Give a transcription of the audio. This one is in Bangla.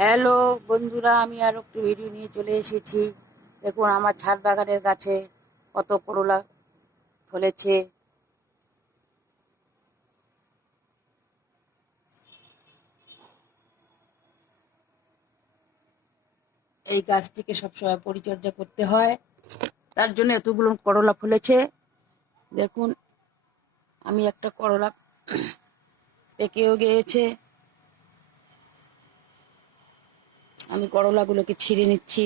হ্যালো বন্ধুরা, আমি আর একটু ভিডিও নিয়ে চলে এসেছি। দেখুন আমার ছাদ বাগানের গাছে কত করলা ফলেছে। এই গাছটিকে সবসময় পরিচর্যা করতে হয়, তার জন্য এতগুলো করলা ফলেছে। দেখুন আমি একটা করলা পেকেও গিয়েছে। আমি করলাগুলোকে ছিঁড়ে নিচ্ছি।